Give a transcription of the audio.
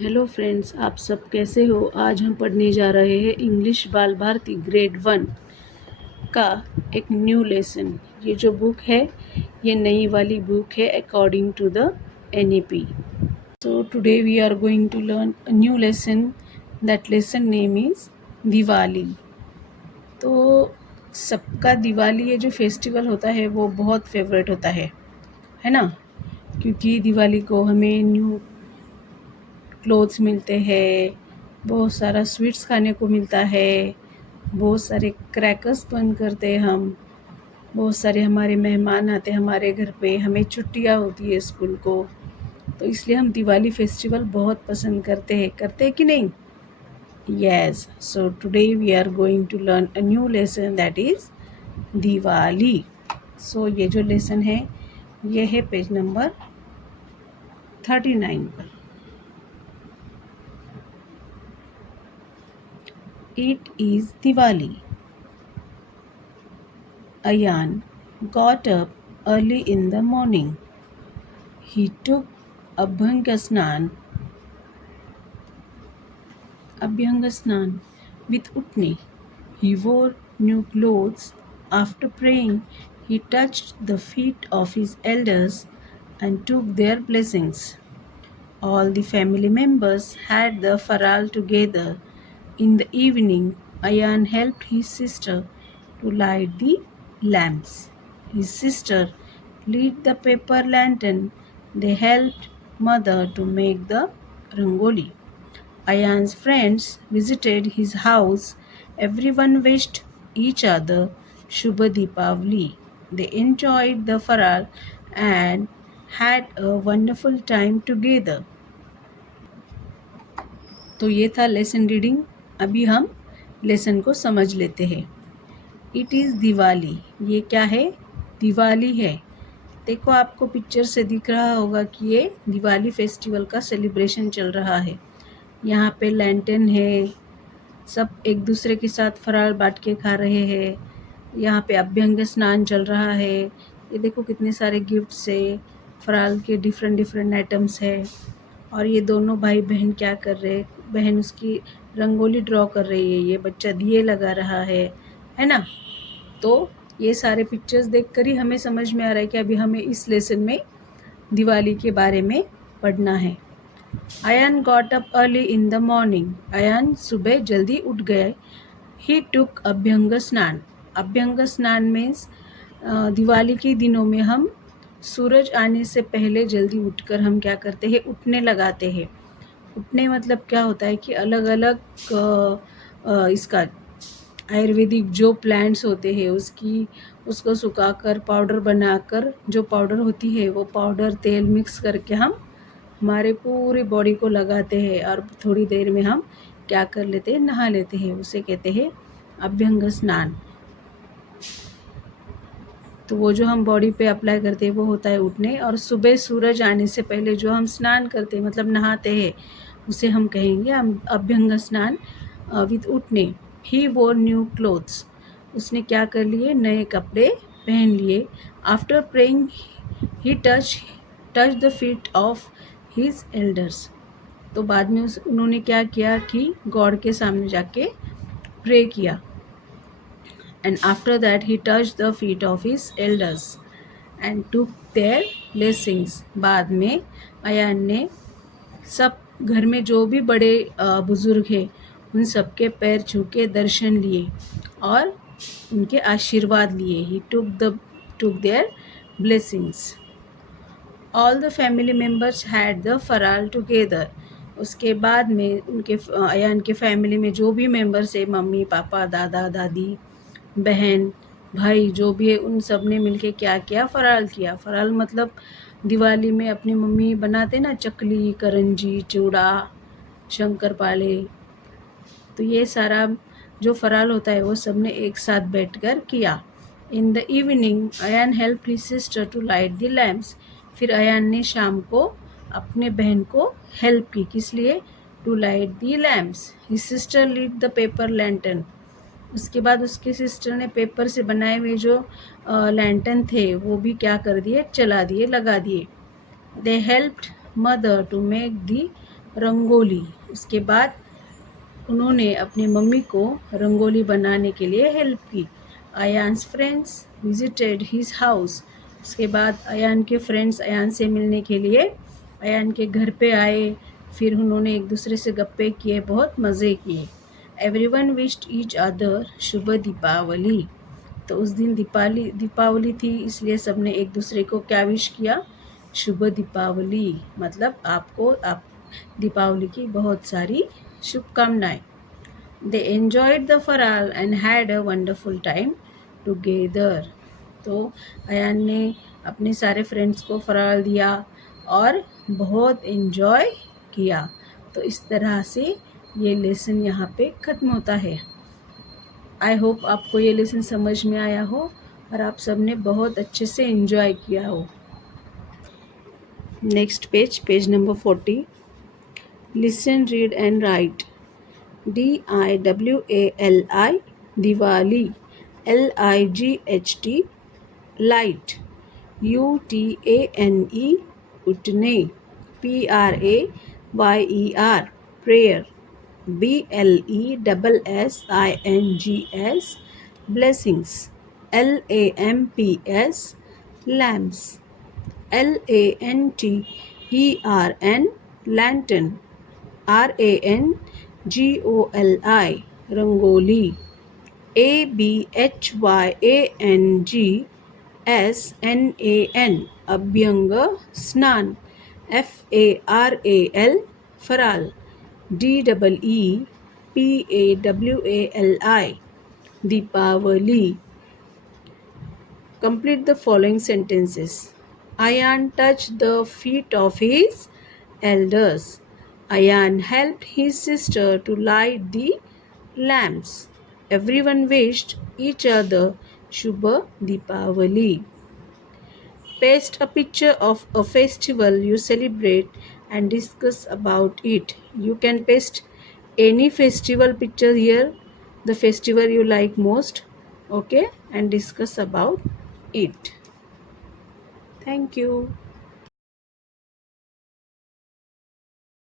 Hello friends, आप सब कैसे हो। आज हम पढ़ने जा रहे हैं इंग्लिश बाल भारती ग्रेड 1 का एक न्यू लेसन। ये जो बुक है ये नई वाली बुक है according to the NEP। So today we are going to learn a new lesson. That lesson name is Diwali. तो सबका दिवाली ये जो फेस्टिवल होता है वो बहुत फेवरेट होता है ना। क्योंकि दिवाली को हमें न्यू क्लोथ्स मिलते हैं, बहुत सारा स्वीट्स खाने को मिलता है, बहुत सारे क्रैकर्स बर्न करते हैं हम, बहुत सारे हमारे मेहमान आते हैं हमारे घर पे, हमें छुट्टियाँ होती है स्कूल को। तो इसलिए हम दिवाली फेस्टिवल बहुत पसंद करते हैं कि नहीं। Yes, so today we are going to learn a new lesson that is Diwali. सो ये जो लेसन है ये है पेज नंबर 39 पर। It is Diwali. Ayan got up early in the morning. He took Abhyangasnan with Utni. He wore new clothes. After praying, he touched the feet of his elders and took their blessings. All the family members had the faral together. In the evening, Ayan helped his sister to light the lamps. His sister lit the paper lantern. They helped mother to make the rangoli. Ayan's friends visited his house. Everyone wished each other Shubha Deepavali. They enjoyed the faral and had a wonderful time together. तो ये था lesson reading. अभी हम lesson को समझ लेते हैं। It is Diwali. ये क्या है? दिवाली है। देखो, आपको पिक्चर से दिख रहा होगा कि ये दिवाली फेस्टिवल का सेलिब्रेशन चल रहा है। यहाँ पे लैंटर्न है, सब एक दूसरे के साथ फराळ बांट के खा रहे हैं। यहाँ पे अभ्यंग स्नान चल रहा है। ये देखो कितने सारे गिफ्ट्स है, फराळ के डिफरेंट आइटम्स है। और ये दोनों भाई बहन क्या कर रहे हैं? बहन उसकी रंगोली ड्रॉ कर रही है, ये बच्चा दिए लगा रहा है ना। तो ये सारे पिक्चर्स देखकर ही हमें समझ में आ रहा है कि अभी हमें इस लेसन में दिवाली के बारे में पढ़ना है। Ayaan got up early in the morning. Ayaan सुबह जल्दी उठ गए। ही टुक अभ्यंग स्नान। अभ्यंग स्नान मीन्स दिवाली के दिनों में हम सूरज आने से पहले जल्दी उठकर हम क्या करते हैं? उठने लगाते हैं। उठने मतलब क्या होता है कि अलग अलग इसका आयुर्वेदिक जो प्लांट्स होते हैं उसको सुखाकर पाउडर बनाकर जो पाउडर होती है वो पाउडर तेल मिक्स करके हम हमारे पूरे बॉडी को लगाते हैं और थोड़ी देर में हम क्या कर लेते हैं? नहा लेते हैं। उसे कहते हैं अभ्यंग स्नान। तो वो जो हम बॉडी पे अप्लाई करते हैं वो होता है उठने। और सुबह सूरज आने से पहले जो हम स्नान करते हैं मतलब नहाते हैं उसे हम कहेंगे अभ्यंग स्नान विद उठने। ही वोर न्यू क्लोथ्स। उसने क्या कर लिए? नए कपड़े पहन लिए। After praying he touch the feet of his elders. तो बाद में उन्होंने क्या किया कि गॉड के सामने जाके प्रे किया। And after that he touched the feet of his elders and took their blessings. बाद में अयान ने सब घर में जो भी बड़े बुजुर्ग हैं उन सब के पैर छू के दर्शन लिए और उनके आशीर्वाद लिए। He took their blessings. All the family members had the faral together. उसके बाद में उनके अयान के फैमिली में जो भी मेंबर्स है, मम्मी पापा दादा दादी बहन भाई जो भी है, उन सब ने मिलके क्या किया? फराल किया। फराल मतलब दिवाली में अपनी मम्मी बनाते ना चकली करंजी चूड़ा शंकरपाले। तो ये सारा जो फराल होता है वो सब ने एक साथ बैठकर किया। In the evening Ayaan help his sister to light the lamps. फिर अयान ने शाम को अपने बहन को हेल्प की। किस लिए? To light the lamps. His sister lit the paper lantern. उसके बाद उसके सिस्टर ने पेपर से बनाए हुए जो लैंटर्न थे वो भी क्या कर दिए? चला दिए, लगा दिए। They helped mother to make the rangoli. उसके बाद उन्होंने अपनी मम्मी को रंगोली बनाने के लिए हेल्प की। अयान्स फ्रेंड्स विजिटेड हिज हाउस। उसके बाद अयान के फ्रेंड्स अयान से मिलने के लिए अयान के घर पे आए। फिर उन्होंने एक दूसरे से गप्पे किए, बहुत मज़े किए। एवरीवन विश्ड ईच अदर शुभ दीपावली। तो उस दिन दीपावली थी, इसलिए सबने एक दूसरे को क्या विश किया? शुभ दीपावली। मतलब आपको आप दीपावली की बहुत सारी शुभकामनाएं। They enjoyed the faral and had a wonderful time together. तो अयान ने अपने सारे फ्रेंड्स को फराल दिया और बहुत एन्जॉय किया। तो इस तरह से ये लेसन यहाँ पे ख़त्म होता है। आई होप आपको ये लेसन समझ में आया हो और आप सबने बहुत अच्छे से एंजॉय किया हो। Next page number 40। Listen, read and right. DIWALI Diwali, LIGHT light, UTANE उठने, PRAYER prayer, BLESSINGS blessings, LAMPS lamps, LANTERN lantern, RANGOLI rangoli, ABHYANGSNAN अभ्यंग स्नान, FARAL फराल, DEEPAWALI Deepawali. Complete the following sentences. Ayan touched the feet of his elders. Ayan helped his sister to light the lamps. Everyone wished each other Shubha Deepavali. Paste a picture of a festival you celebrate and discuss about it. You can paste any festival picture here, the festival you like most, okay, and discuss about it. Thank you.